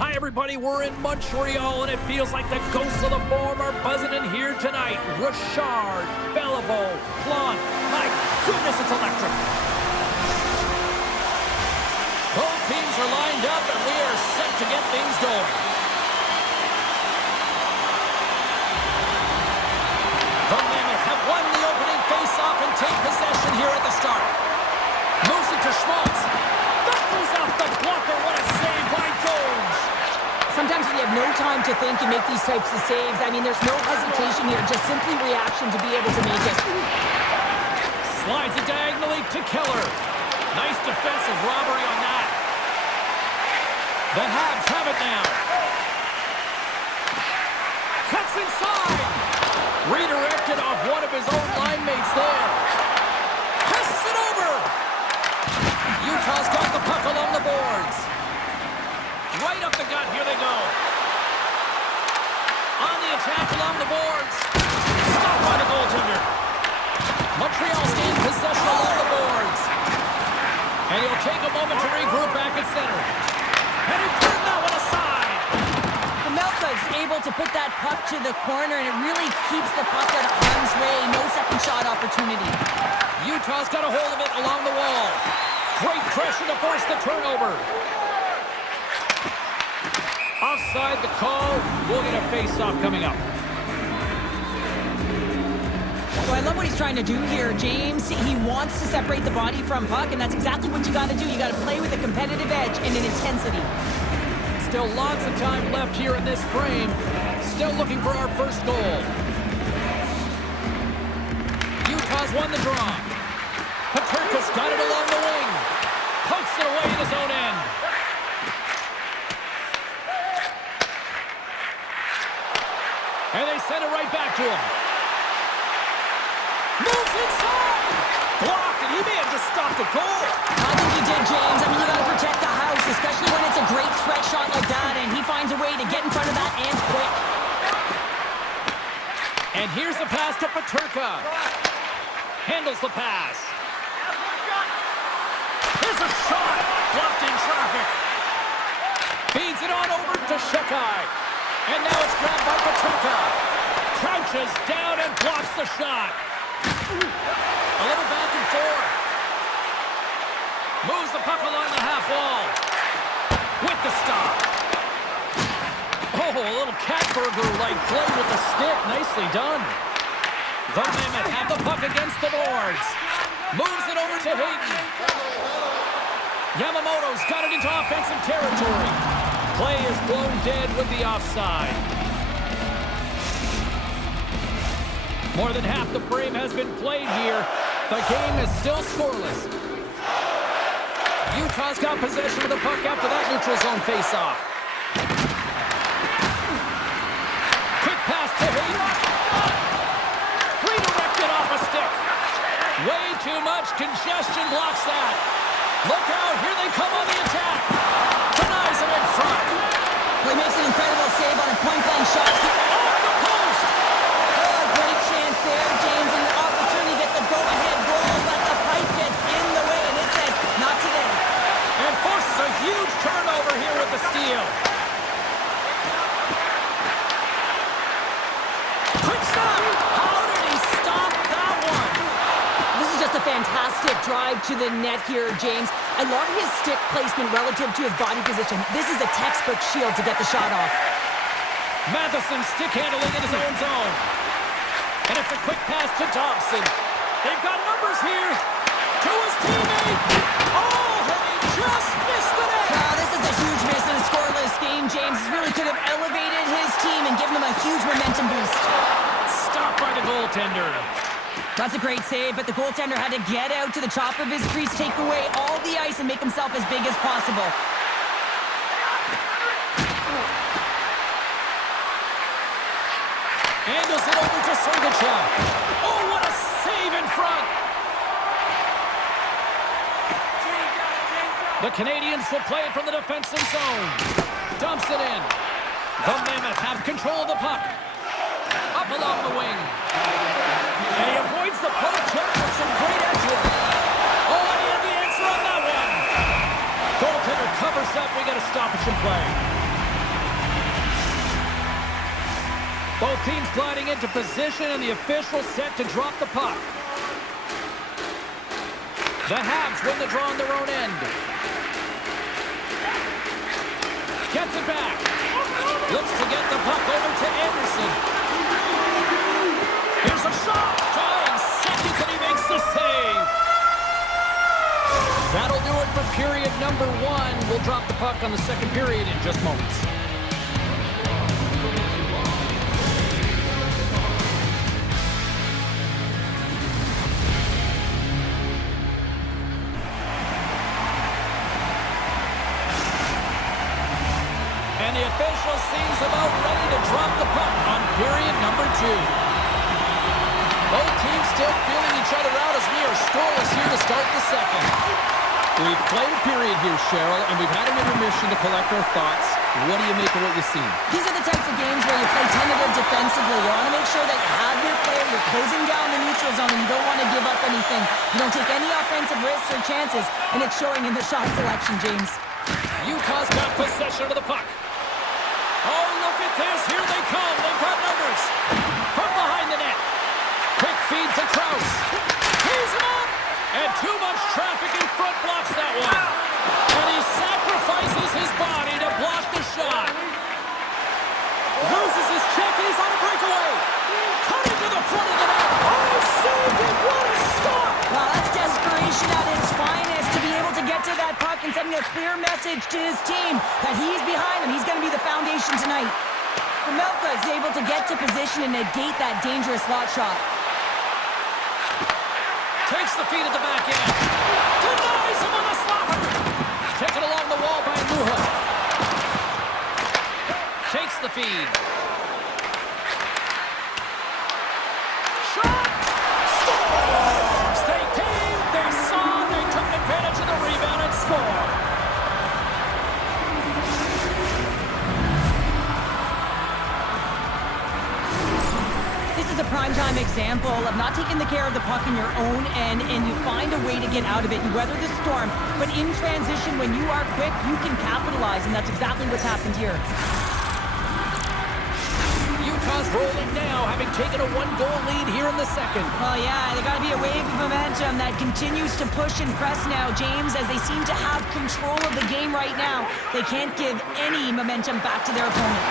Hi, everybody. We're in Montreal, and it feels like the ghosts of the form are buzzing in here tonight. Richard, Beliveau, Plante. My goodness, it's electric. Both teams are lined up, and we are set to get things going. The Mammoth have won the opening face-off and take possession here at the start. Moves it to Schmaltz. That goes off the blocker. What a save by Jones. Sometimes when you have no time to think, you make these types of saves. I mean, there's no hesitation here, just simply reaction to be able to make it. Slides it diagonally to Keller. Nice defensive robbery on that. The Habs have it now. Cuts inside. Redirected off one of his own line mates there. Passes it over. Utah's got the puck along the boards. Right up the gut, here they go. On the attack along the boards. Stopped by the goaltender. Montreal staying in possession along the boards. And he'll take a moment to regroup back at center. And he turned that one aside. The Melka's able to put that puck to the corner, and it really keeps the puck out of harm's way. No second shot opportunity. Utah's got a hold of it along the wall. Great pressure to force the turnover. Offside the call. We'll get a face-off coming up. So I love what he's trying to do here, James. He wants to separate the body from puck, and that's exactly what you got to do. You got to play with a competitive edge and an intensity. Still lots of time left here in this frame. Still looking for our first goal. Utah's won the draw. Paterka's got it along the wing. Pokes it away in his own end. And they send it right back to him. Moves inside! Blocked, and he may have just stopped a goal. I think he did, James. I mean, you got to protect the house, especially when it's a great threat shot like that, and he finds a way to get in front of that and quick. And here's the pass to Paterka. Handles the pass. Here's a shot. Blocked in traffic. Feeds it on over to Shekai. And now it's grabbed by Paterka. Crouches down and blocks the shot. A little back and forth. Moves the puck along the half wall. With the stop. Oh, a little Catburger-like play with the stick. Nicely done. The Mammoth have the puck against the boards. Moves it over to Hayden. Yamamoto's got it into offensive territory. Play is blown dead with the offside. More than half the frame has been played here. The game is still scoreless. Utah's got possession of the puck after that neutral zone faceoff. Quick pass to Hayden. Redirected off a stick. Way too much congestion blocks that. Look out, here they come on the attack. Denies him in front. Well, he makes an incredible save on a point-blank shot. Off the post. Oh, great chance there, James, and an opportunity to get the go-ahead goal, but the pipe gets in the way, and it says, not today. And forces a huge turnover here with the steal. Quick stop. How did he stop that one? This is just a fantastic drive to the net here, James. I love his stick placement relative to his body position. This is a textbook shield to get the shot off. Matheson stick handling in his own zone. And it's a quick pass to Thompson. They've got numbers here. To his teammate. Oh, and he just missed the net. Wow, this is a huge miss in a scoreless game, James. This really could have elevated his team and given them a huge momentum boost. Stopped by the goaltender. That's a great save, but the goaltender had to get out to the top of his crease, take away all the ice, and make himself as big as possible. Angles it over to Sergachev. Oh, what a save in front. The Canadiens will play it from the defensive zone. Dumps it in. The Mammoth have control of the puck. Up along the wing. And he avoids the poke check with some great edge work. Oh, and he had the answer on that one. Goaltender covers up. We got a stoppage in play. Both teams gliding into position, and the official set to drop the puck. The Habs win the draw on their own end. Gets it back. Looks to get the puck over to Anderson. Here's a shot. Trying seconds, and he makes the save. That'll do it for period number 1. We'll drop the puck on the second period in just moments. And the official seems about ready to drop the puck on period number 2. Both teams still feeling each other out as we are scoreless here to start the second. We've played a period here, Cheryl, and we've had an intermission to collect our thoughts. What do you make of what you see? These are the types of games where you play tentative defensively. You want to make sure that you have your player, you're closing down the neutral zone, and you don't want to give up anything. You don't take any offensive risks or chances, and it's showing in the shot selection, James. Utah's got possession of the puck. Oh, look at this. Here they come. They've got numbers. From behind the net. Quick feed to Krause. He's him up. And too much traffic in front blocks that one. And he sacrifices his body to block the shot. Loses his check, and he's on a breakaway. Cutting to the front of the net. Oh, saved it. What a stop. Wow, that's desperation at its finest to be able to get to that puck and sending a clear message to his team that he's behind him. He's going to be the foundation tonight. Mammoth is able to get to position and negate that dangerous slot shot. Takes the feed at the back end. Denies him on the slapper. Taken along the wall by Luha. Takes the feed. Shot! Scores! They came, they saw, they took advantage of the rebound and scored. This is a primetime example of not taking the care of the puck in your own end, and you find a way to get out of it. You weather the storm, but in transition, when you are quick, you can capitalize, and that's exactly what's happened here. Utah's rolling now, having taken a 1-goal lead here in the second. Well, yeah, there got to be a wave of momentum that continues to push and press now, James, as they seem to have control of the game right now. They can't give any momentum back to their opponent.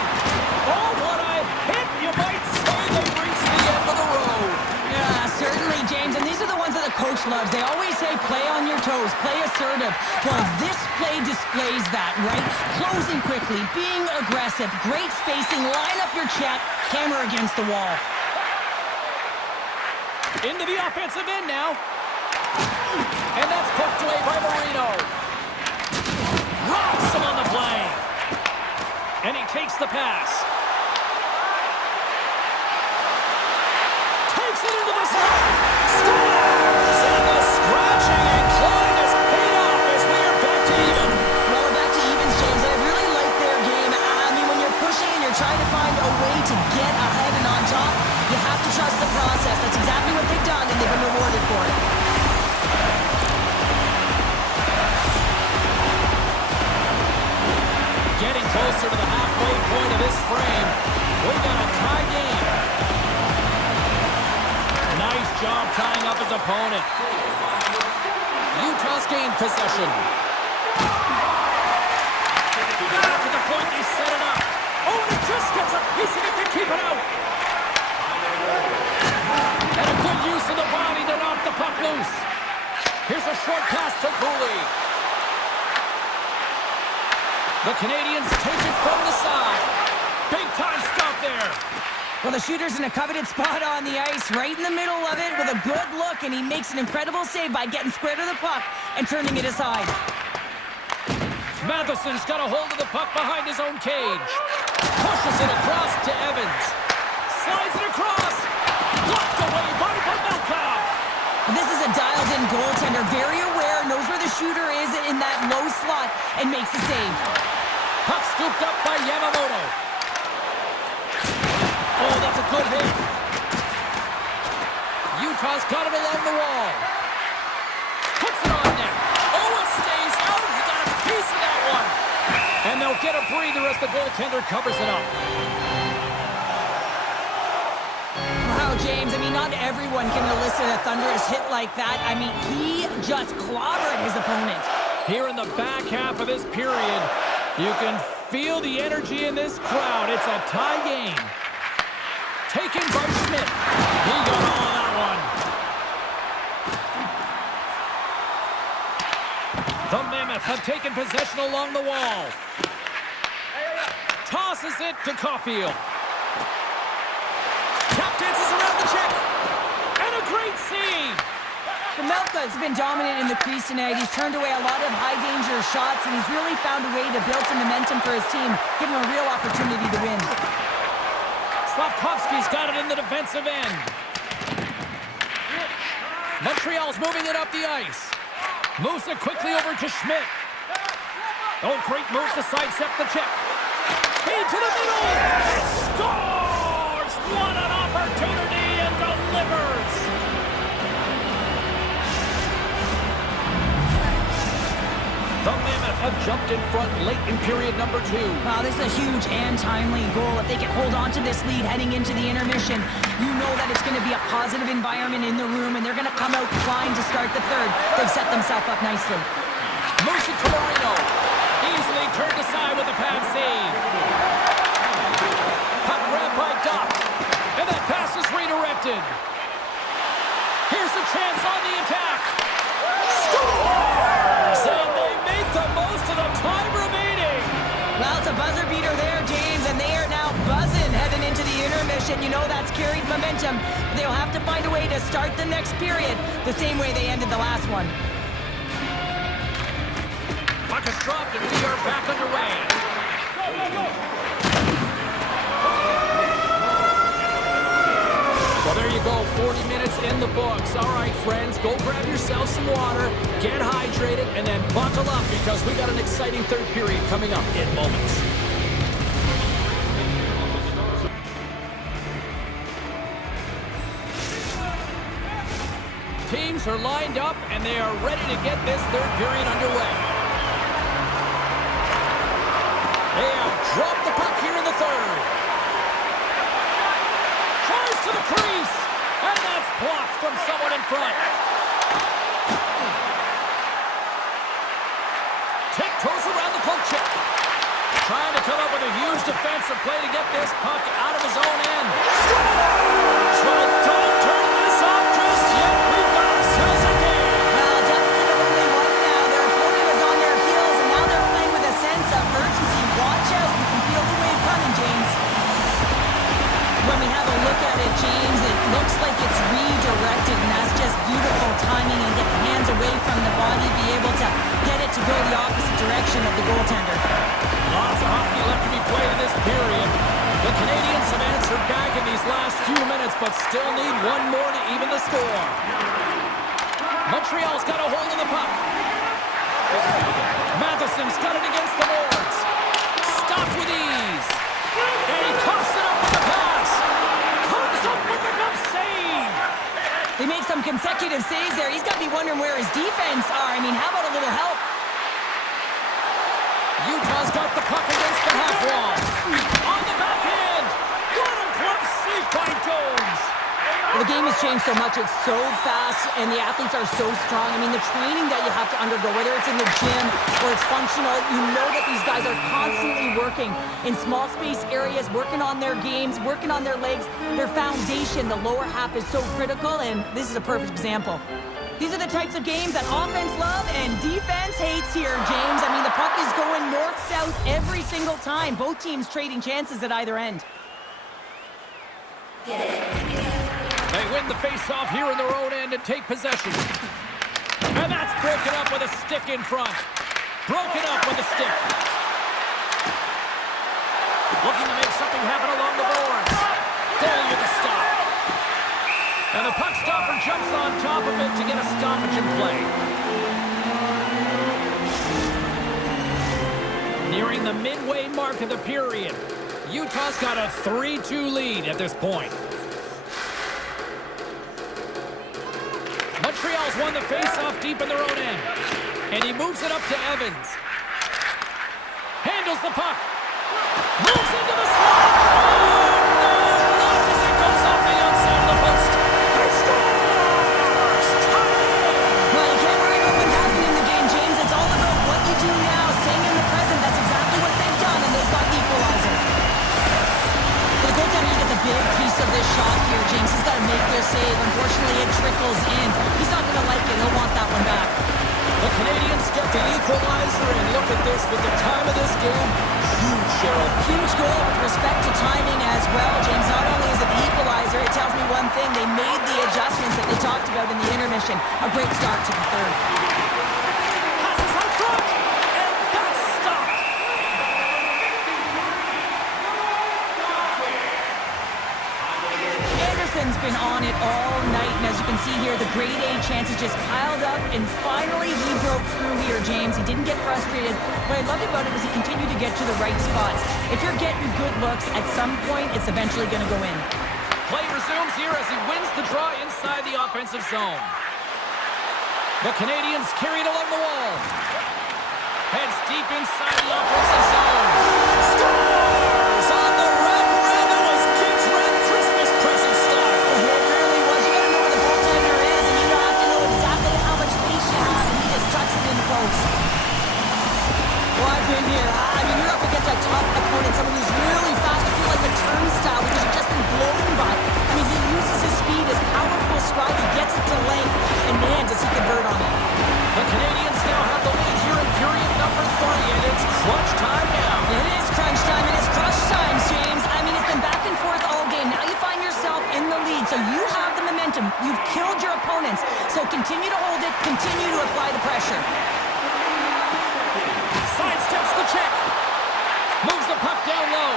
Oh, what a hit! You might say they've reached the end of the road. Yeah, certainly, James, and these are the ones that the coach loves. They always say, play on your toes, play assertive. Well, this play displays that, right? Closing quickly, being aggressive, great spacing, line up your check, hammer against the wall. Into the offensive end now. And that's poked away by Marino. Rocks him on the play. And he takes the pass. Takes it into the slot. Scores! And the scratching and clawing has paid off as we are back to even. Well, we're back to evens, James. I really like their game. I mean, when you're pushing and you're trying to find a way to get ahead and on top, you have to trust the process. That's exactly what they've done, and they've been rewarded for it. Getting closer to the halfway point of this frame. We've got a tie game. Nice job tying up his opponent. Utah's gained possession. To the point they set it up. Oh, and it just gets a piece of it to keep it out. And a good use of the body to knock the puck loose. Here's a short pass to Cooley. The Canadiens take it from the side. Big time stop there. Well, the shooter's in a coveted spot on the ice, right in the middle of it with a good look, and he makes an incredible save by getting square to the puck and turning it aside. Matheson's got a hold of the puck behind his own cage. Pushes it across to Evans. Slides it across. Blocked away by Mammoth. This is a dialed-in goaltender, very aware, knows where the shooter is in that low slot, and makes the save. Puck scooped up by Yamamoto. Oh, that's a good hit. Utah's got it along the wall. Puts it on net. Oh, it stays out. He got a piece of that one. And they'll get a breather as the goaltender covers it up. James. I mean, not everyone can elicit a thunderous hit like that. I mean, he just clobbered his opponent. Here in the back half of this period, you can feel the energy in this crowd. It's a tie game. Taken by Schmidt. He got all of that one. The Mammoth have taken possession along the wall. Tosses it to Caulfield. Tap dances around the check. And a great save. Melka's been dominant in the crease tonight. He's turned away a lot of high-danger shots, and he's really found a way to build some momentum for his team, giving him a real opportunity to win. Slavkovsky's got it in the defensive end. Montreal's moving it up the ice. Moves it quickly over to Schmidt. Oh, great move to sidestep the check. Feed to the middle. It scores! What an opportunity, and delivers! The Mammoth have jumped in front late in period number 2. Wow, this is a huge and timely goal. If they can hold on to this lead heading into the intermission, you know that it's going to be a positive environment in the room, and they're going to come out flying to start the third. They've set themselves up nicely. Moves it to Marino. Easily turned aside with a pad save. Puck grabbed by Doc. And that pass is redirected. Here's a chance on the attack. Scores! And they make the most of the time remaining. Well, it's a buzzer beater there, James, and they are now buzzing heading into the intermission. You know that's carried momentum. They'll have to find a way to start the next period the same way they ended the last one. Puck is dropped and we are back underway. Well, there you go, 40 minutes in the books. All right, friends, go grab yourself some water, get hydrated, and then buckle up because we got an exciting third period coming up in moments. Teams are lined up, and they are ready to get this third period underway. They have dropped the puck here in the third. Tries to the crease, and that's blocked from someone in front. Tiptoes around the poke check. Trying to come up with a huge defensive play to get this puck out of his own end. Scores! Well, don't turn this off just yet. We've got ourselves a game. Well, deficit of only one now. Their opponent is on their heels, and now they're playing with a sense of urgency. Watch out. You can feel the wave coming, James. When we have a look at it, James, it looks like it's redirected, and that's just beautiful timing and get the hands away from the body, be able to get it to go the opposite direction of the goaltender. Lots of hockey left to be played in this period. The Canadiens have answered back in these last few minutes, but still need one more to even the score. Montreal's got a hold of the puck. Matheson's got it against the boards. Stopped with ease. And he coughs it up with the pass. Comes up with the glove save. They make some consecutive saves there. He's got to be wondering where his defense are. I mean, how about a little help? Utah's got the puck against the half wall. On the backhand. What a glove save by Jones. Well, the game has changed so much. It's so fast, and the athletes are so strong. I mean, the training that you have to undergo, whether it's in the gym or it's functional, you know that these guys are constantly working in small space areas, working on their games, working on their legs. Their foundation, the lower half, is so critical, and this is a perfect example. These are the types of games that offense love and defense hates here, James. I mean, the puck is going north-south every single time. Both teams trading chances at either end. They win the face-off here in their own end and take possession. And that's broken up with a stick in front. Broken up with a stick. Looking to make something happen along the boards. Goalie with a stop. And the puck stopper jumps on top of it to get a stoppage in play. Nearing the midway mark of the period. Utah's got a 3-2 lead at this point. Montreal's won the face-off deep in their own end. And he moves it up to Evans. Handles the puck. Moves into the slot. Oh, no! Not as it goes off the outside of the post. save. Unfortunately, it trickles in. He's not going to like it. He'll want that one back. The Canadiens get the equalizer, and look at this with the time of this game. Huge, Cheryl. Huge goal with respect to timing as well, James. Not only is it the equalizer, it tells me one thing. They made the adjustments that they talked about in the intermission. A great start to the third. Passes out front, and that's stopped. Anderson's been on it all night, and as you can see here, the grade A chances just piled up, and finally he broke through here, James. He didn't get frustrated. What I loved about it was he continued to get to the right spots. If you're getting good looks, at some point, it's eventually going to go in. Play resumes here as he wins the draw inside the offensive zone. The Canadiens carried along the wall. Heads deep inside the offensive zone. Scores on the wraparound. That was Kids Red Christmas present style. It really was. You got to know where the goaltender is, and you don't have to know exactly how much space you have, and he just tucks it in the post. Well, I've been here. I mean, you're up against a tough opponent, someone who's really fast. You feel like a turnstile because you've just been blown by. I mean, he uses his speed, his powerful stride. He gets it to length, and man, does he convert on it. The Canadiens now have the lead here in period number 3, and it's crunch time now. It is crunch time, and it's crush time, James. I mean, it's been back and forth all game. Now you find yourself in the lead, so you have the momentum. You've killed your opponents, so continue to hold it, continue to apply the pressure. Sidesteps the check. Moves the puck down low.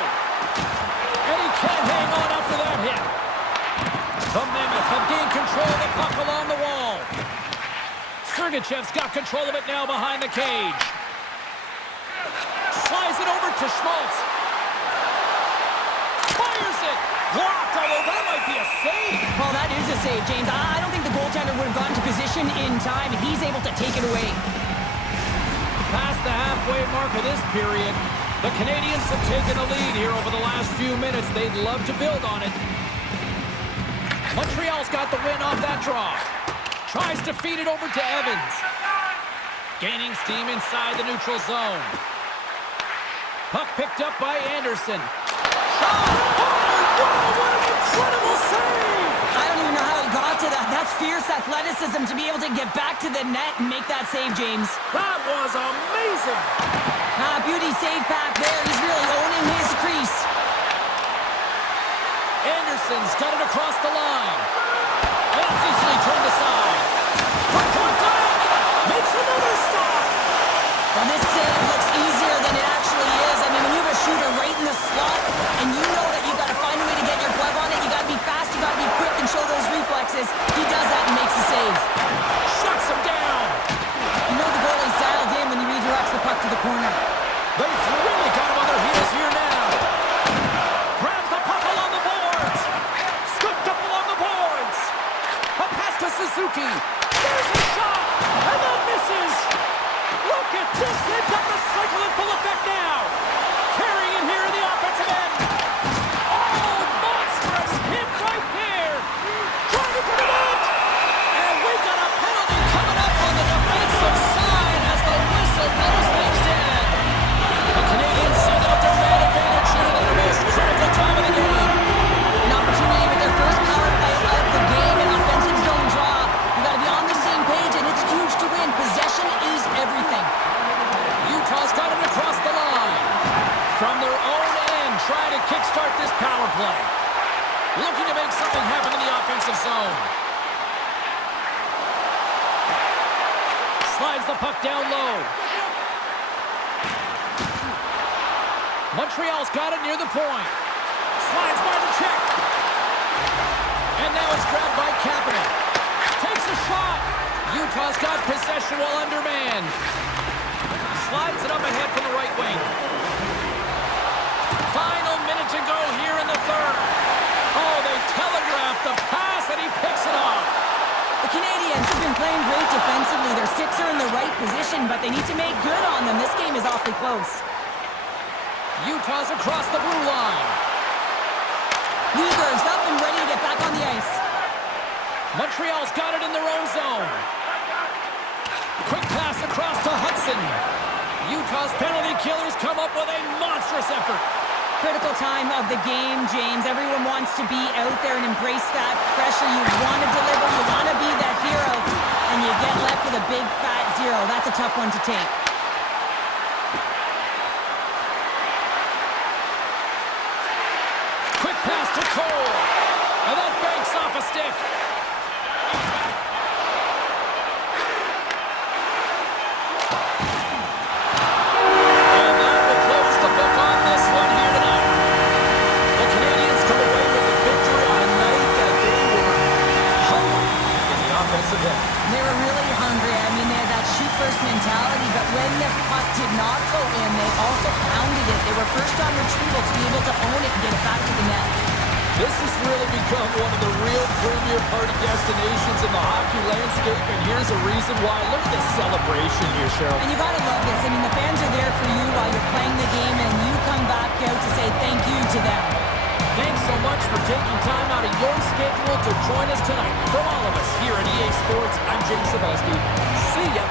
And he can't hang on after that hit. The Mammoth have gained control of the puck along the wall. Sergachev's got control of it now behind the cage. Slides it over to Schmaltz. Fires it. Blocked, although that might be a save. Well, that is a save, James. I don't think the goaltender would have gotten to position in time, and he's able to take it away. Past the halfway mark of this period, the Canadiens have taken the lead here over the last few minutes. They'd love to build on it. Montreal's got the win off that draw. Tries to feed it over to Evans. Gaining steam inside the neutral zone. Puck picked up by Anderson. Shot! Oh, wow, what an incredible save! I don't even know how he got to that. That's fierce athleticism to be able to get back to the net and make that save, James. That was amazing! Beauty save back there. He's really owning his crease. Anderson's got it across the line. That's easily turned aside. For point blank! Makes another stop! Well, this save looks easier than it actually is. I mean, when you have a shooter right in the slot, and you know that you've got to find a way to get your glove on it, you got to be fast, you got to be quick and show those reflexes. He does that and makes the save. Shuts him down! You know the goalie's dialed in when he redirects the puck to the corner. They've really got him on their heels here now. Grabs the puck along the boards. Scooped up along the boards. A pass to Suzuki. There's a shot. And that misses. Look at this. They've got the cycle in full effect now. Carrying it here in the offensive end. Oh, monstrous hit right there. Trying to put it in. And we got a penalty coming up on the defensive side as the whistle blows things dead. The Canadiens send out their man advantage here in the most critical time of the game. An opportunity with their first power play of the game, an offensive zone draw. You got to be on the same page, and it's huge to win. Possession is everything. Utah's got it across the line. From their own end, trying to kickstart this power play. Looking to make something happen in the offensive zone. Slides the puck down low. Montreal's got it near the point. Slides by the check. And now it's grabbed by Kapanen. Takes a shot. Utah's got possession while undermanned. Slides it up ahead from the right wing. Final minute to go here in the third. Oh, they telegraphed the pass and he picks it off. The Canadiens have been playing great defensively. Their six are in the right position, but they need to make good on them. This game is awfully close. Utah's across the blue line. Weaver's up and ready to get back on the ice. Montreal's got it in their own zone. Quick pass across to Hudson. Utah's penalty killers come up with a monstrous effort. critical time of the game, James. Everyone wants to be out there and embrace that pressure. You want to deliver, you want to be that hero, and you get left with a big fat 0. That's a tough one to take. Quick pass to Cole. And that banks off a stick. And that will close the book on this one here tonight. The Canadiens come away with the victory on a night that they were hungry in the offensive end. They were really hungry. I mean, they had that shoot-first mentality, but when the puck did not go in, they also pounded it. They were first on retrieval to be able to own it and get it back to the net. This has really become one of the real premier party destinations in the hockey landscape, and here's a reason why. Look at this celebration here, Cheryl. And you got to love this. I mean, the fans are there for you while you're playing the game, and you come back out to say thank you to them. Thanks so much for taking time out of your schedule to join us tonight. From all of us here at EA Sports, I'm James Cebulski. See ya.